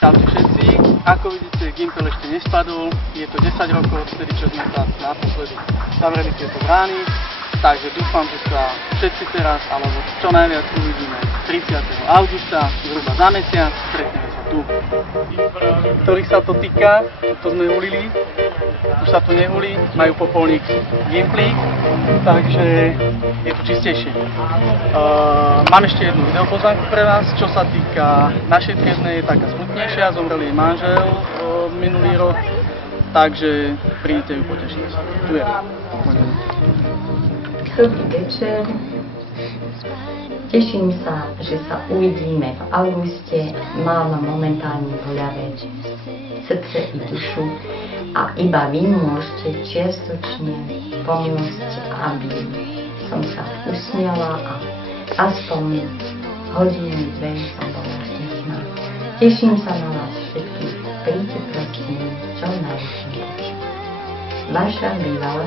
Čaute všetci, ako vidíte, Gimpel ešte nespadol, je to 10 rokov odtedy, čo sme sa naposledy zavreli tieto brány, takže dúfam, že sa všetci teraz, alebo čo najviac uvidíme 30. augusta, zhruba za mesiac, stretneme sa tu. Ktorých sa to týka, to sme hulili, už sa to nehulí, majú popolník Gimplík, takže je to čistejšie. Mám ešte jednu videopozvánku pre vás, čo sa týka našej triednej, je taká smutnejšia, zomrel jej manžel minulý rok, takže príďte ju potešiť. Tu je. Dobrý večer. Teším sa, že sa uvidíme v auguste. Mám momentálne voľavé srdce i dušu a iba vy môžete čiastočne pomôcť, aby som sa usmiala a aspoň hodinu, dve som bola šťastná. Teším sa na vás všetkých. Príďte prosím čo najrychlejšie. Vaša bývalá